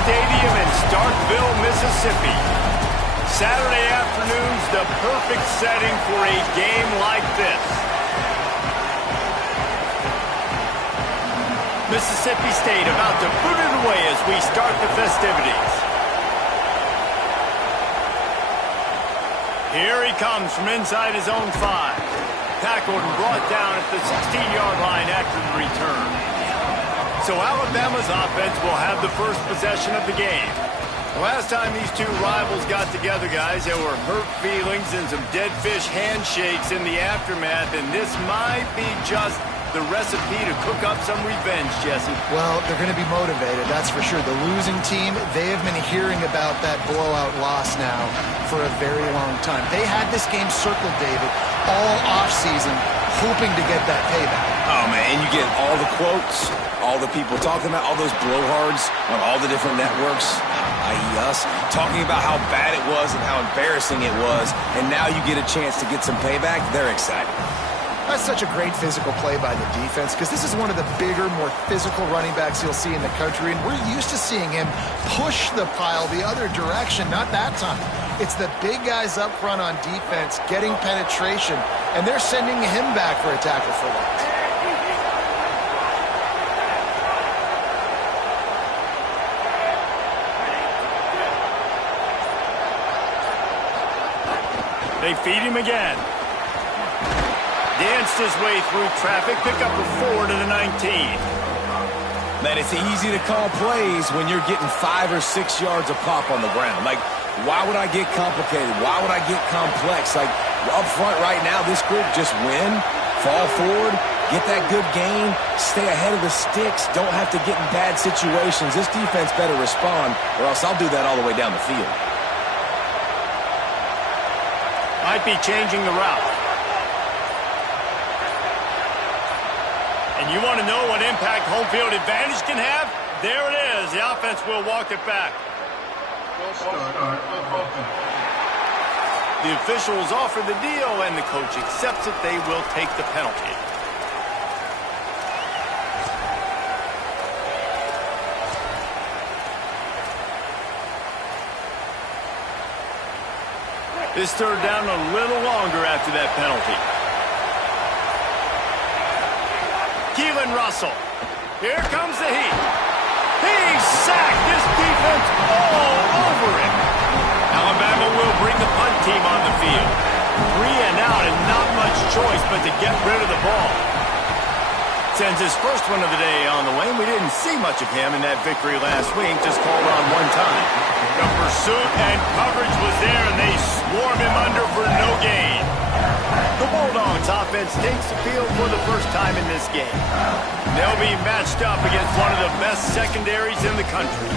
Stadium in Starkville, Mississippi. Saturday afternoon's the perfect setting for a game like this. Mississippi State about to put it away as we start the festivities. Here he comes from inside his own 5. Tackled and brought down at the 16-yard line after the return. So Alabama's offense will have the first possession of the game. The last time these two rivals got together, guys, there were hurt feelings and some dead fish handshakes in the aftermath, and this might be just the recipe to cook up some revenge, Jesse. Well, they're going to be motivated, that's for sure. The losing team, they have been hearing about that blowout loss now for a very long time. They had this game circled, David, all offseason, hoping to get that payback. Oh, man, and you get all the quotes, all the people talking about all those blowhards on all the different networks, i.e. us, talking about how bad it was and how embarrassing it was, and now you get a chance to get some payback. They're excited. That's such a great physical play by the defense, because this is one of the bigger, more physical running backs you'll see in the country, and we're used to seeing him push the pile the other direction. Not that time. It's the big guys up front on defense getting penetration, and they're sending him back for a tackle for loss. They feed him again. Danced his way through traffic, pick up a 4 to the 19. Man, it's easy to call plays when you're getting 5 or 6 yards of pop on the ground. Like, why would I get complicated? Why would I get complex? Like, up front right now, this group just win, fall forward, get that good gain, stay ahead of the sticks, don't have to get in bad situations. This defense better respond, or else I'll do that all the way down the field. Might be changing the route. And you want to know what impact home field advantage can have? There it is. The offense will walk it back. The officials offer the deal, and the coach accepts it. They will take the penalty. This third down a little longer after that penalty. Keelan Russell. Here comes the heat. He's sacked. This defense all over him. Alabama will bring the punt team on the field. 3 and out and not much choice but to get rid of the ball. Sends his first one of the day on the lane. We didn't see much of him in that victory last week. Just called on one time. The pursuit and coverage was there, and they swarm him under for no gain. The Bulldogs offense takes the field for the first time in this game. They'll be matched up against one of the best secondaries in the country.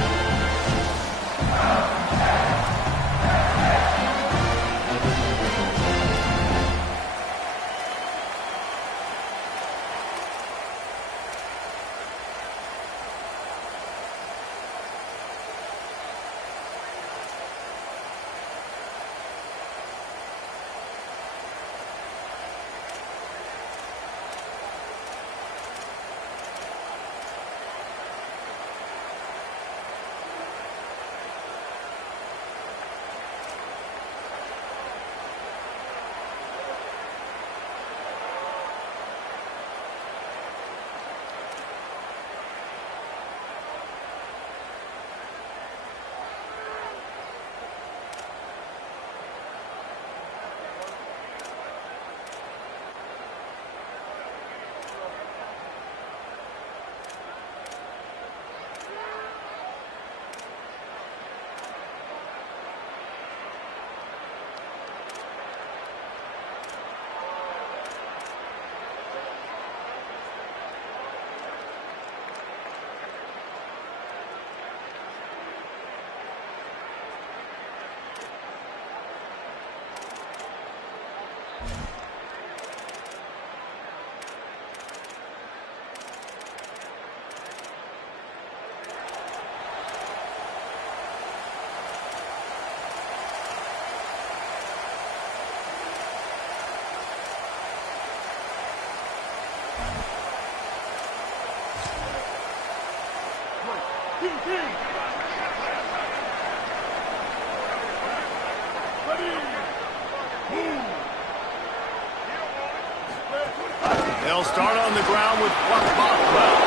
They'll start on the ground with Bothwell.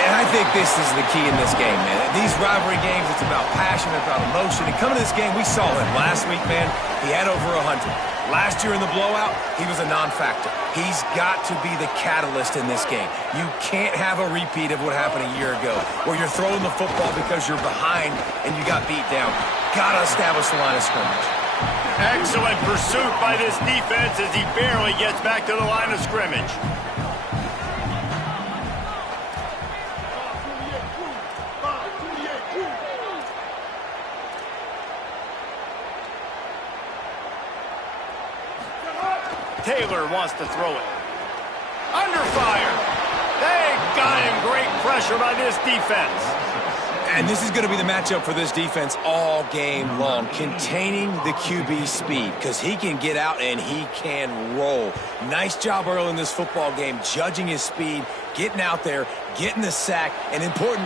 And I think this is the key in this game, man. These rivalry games, it's about passion, it's about emotion. And coming to this game, we saw him last week, man. He had over 100. Last year in the blowout, he was a non-factor. He's got to be the catalyst in this game. You can't have a repeat of what happened a year ago, where you're throwing the football because you're behind and you got beat down. Got to establish the line of scrimmage. Excellent pursuit by this defense as he barely gets back to the line of scrimmage. Taylor wants to throw it. Under fire. They got him. Great pressure by this defense. And this is going to be the matchup for this defense all game long, containing the QB speed, because he can get out and he can roll. Nice job early in this football game, judging his speed, getting out there, getting the sack, and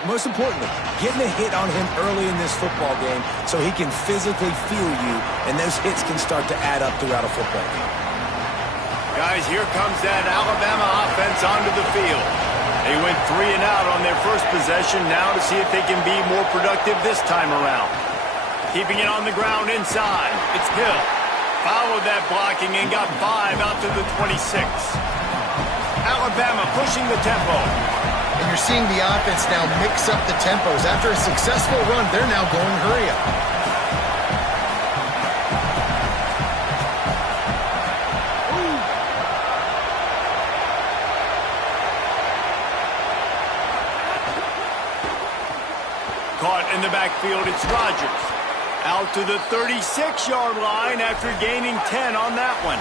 most importantly, getting a hit on him early in this football game so he can physically feel you, and those hits can start to add up throughout a football game. Guys, here comes that Alabama offense onto the field. They went 3 and out on their first possession, now to see if they can be more productive this time around. Keeping it on the ground inside. It's Hill. Followed that blocking and got 5 out to the 26. Alabama pushing the tempo. And you're seeing the offense now mix up the tempos. After a successful run, they're now going hurry up. Caught in the backfield, it's Rodgers. Out to the 36-yard line after gaining 10 on that one.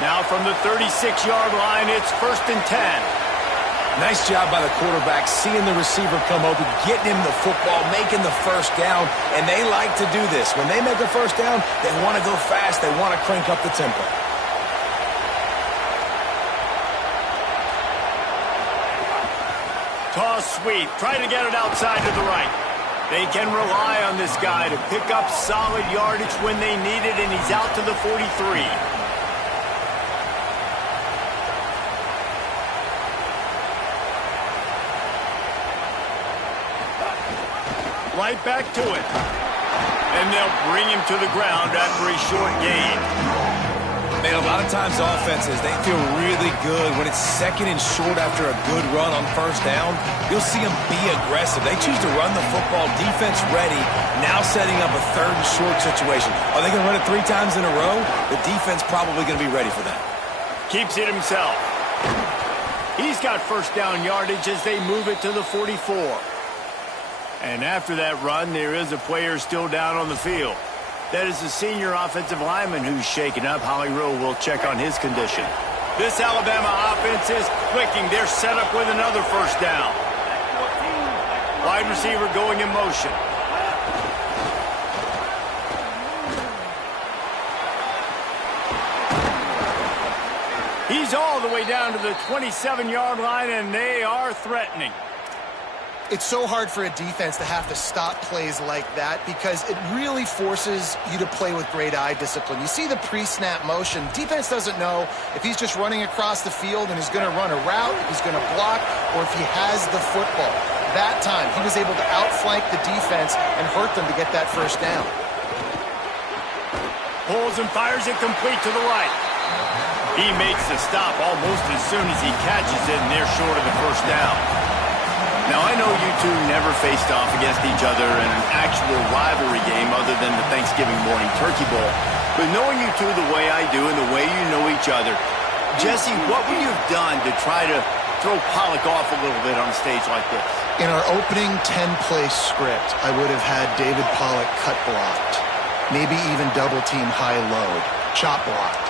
Now from the 36-yard line, it's 1st and 10. Nice job by the quarterback, seeing the receiver come open, getting him the football, making the first down, and they like to do this. When they make a first down, they want to go fast, they want to crank up the tempo. Toss sweep, try to get it outside to the right. They can rely on this guy to pick up solid yardage when they need it, and he's out to the 43. Right back to it. And they'll bring him to the ground after a short gain. Man, a lot of times offenses, they feel really good when it's 2nd and short after a good run on 1st down. You'll see them be aggressive. They choose to run the football, defense ready, now setting up a 3rd and short situation. Are they going to run it 3 times in a row? The defense probably going to be ready for that. Keeps it himself. He's got 1st down yardage as they move it to the 44. And after that run, there is a player still down on the field. That is the senior offensive lineman who's shaken up. Holly Rowe will check on his condition. This Alabama offense is clicking. They're set up with another 1st down. Wide receiver going in motion. He's all the way down to the 27-yard line, and they are threatening. It's so hard for a defense to have to stop plays like that because it really forces you to play with great eye discipline. You see the pre-snap motion. Defense doesn't know if he's just running across the field and he's going to run a route, if he's going to block, or if he has the football. That time, he was able to outflank the defense and hurt them to get that 1st down. Pulls and fires it complete to the right. He makes the stop almost as soon as he catches it, and they're short of the 1st down. Now, I know you two never faced off against each other in an actual rivalry game other than the Thanksgiving morning Turkey Bowl. But knowing you two the way I do and the way you know each other, Jesse, what would you have done to try to throw Pollock off a little bit on a stage like this? In our opening 10-play script, I would have had David Pollock cut blocked, maybe even double-team high load, chop blocked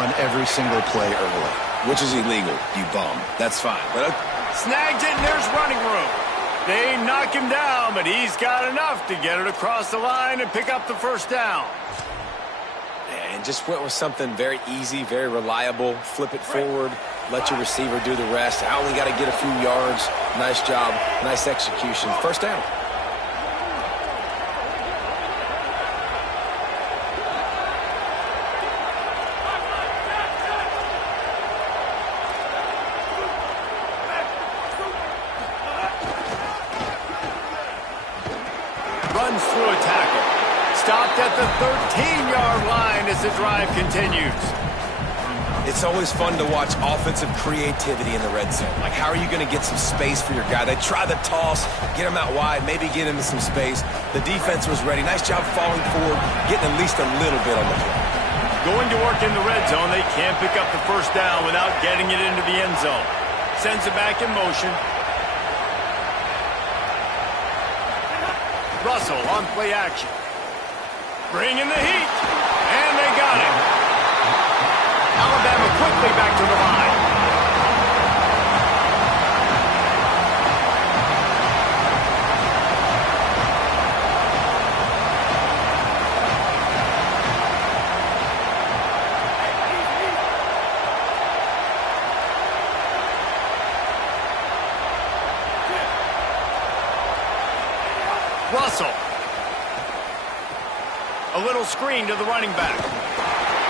on every single play early. Which is illegal, you bum. That's fine. But snags it, and there's running room. They knock him down, but he's got enough to get it across the line and pick up the 1st down. And just went with something very easy, very reliable. Flip it forward, let your receiver do the rest. I only got to get a few yards. Nice job, nice execution. 1st down. at the 13-yard line as the drive continues. It's always fun to watch offensive creativity in the red zone. Like, how are you going to get some space for your guy? They try the toss, get him out wide, maybe get into some space. The defense was ready. Nice job falling forward, getting at least a little bit on the play. Going to work in the red zone, they can't pick up the first down without getting it into the end zone. Sends it back in motion. Russell on play action. Bringing the heat. And they got him. Alabama quickly back to the line. Russell. A little screen to the running back.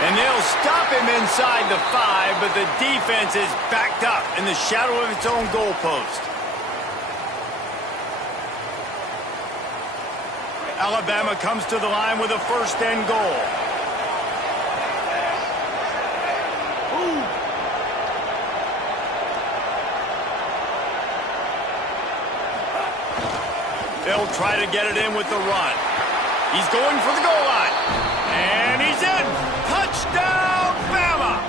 And they'll stop him inside the 5, but the defense is backed up in the shadow of its own goalpost. Alabama comes to the line with a first and goal. They'll try to get it in with the run. He's going for the goal line. And he's in. Touchdown, Bama!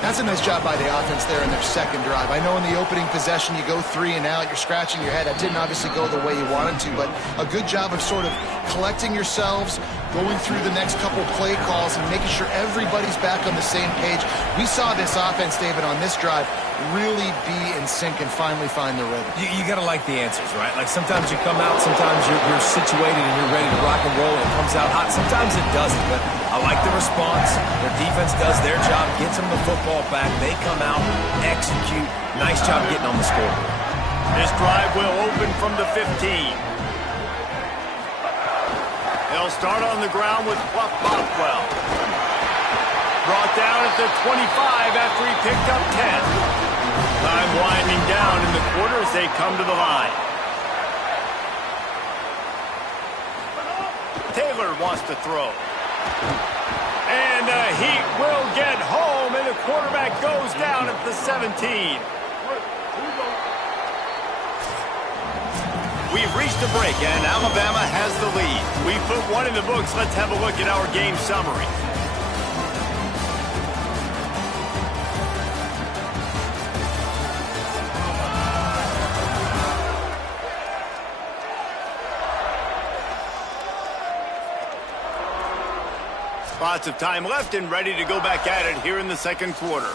That's a nice job by the offense there in their second drive. I know in the opening possession you go 3 and out, you're scratching your head. That didn't obviously go the way you wanted to, but a good job of sort of collecting yourselves, going through the next couple play calls and making sure everybody's back on the same page. We saw this offense, David, on this drive really be in sync and finally find the rhythm. You got to like the answers, right? Like, sometimes you come out, sometimes you're situated and you're ready to rock and roll and it comes out hot. Sometimes it doesn't, but I like the response. Their defense does their job, gets them the football back. They come out, execute. Nice job getting on the scoreboard. This drive will open from the 15. They'll start on the ground with Buff Bothwell. Brought down at the 25 after he picked up 10. Time winding down in the quarter as they come to the line. Taylor wants to throw. And the Heat will get home, and the quarterback goes down at the 17. We've reached a break, and Alabama has the lead. We've put one in the books. Let's have a look at our game summary. Lots of time left and ready to go back at it here in the second quarter.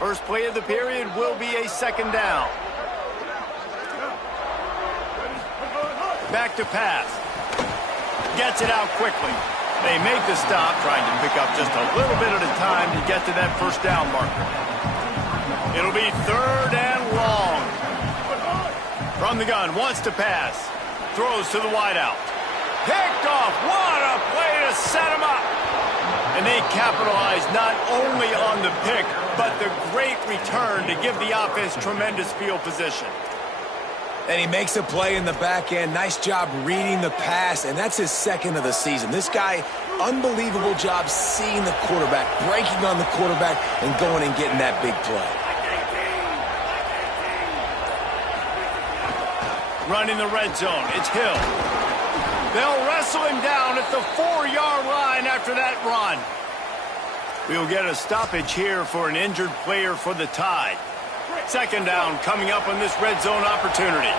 First play of the period will be a second down. Back to pass. Gets it out quickly. They make the stop, trying to pick up just a little bit at a time to get to that first down marker. It'll be third and long. From the gun, wants to pass. Throws to the wideout. Picked off. What a play to set him up. And they capitalize not only on the pick, but the great return to give the offense tremendous field position. And he makes a play in the back end. Nice job reading the pass, and that's his second of the season. This guy, unbelievable job seeing the quarterback, breaking on the quarterback, and going and getting that big play. Run in the red zone. It's Hill. They'll wrestle him down at the 4-yard line after that run. We'll get a stoppage here for an injured player for the Tide. Second down coming up on this red zone opportunity.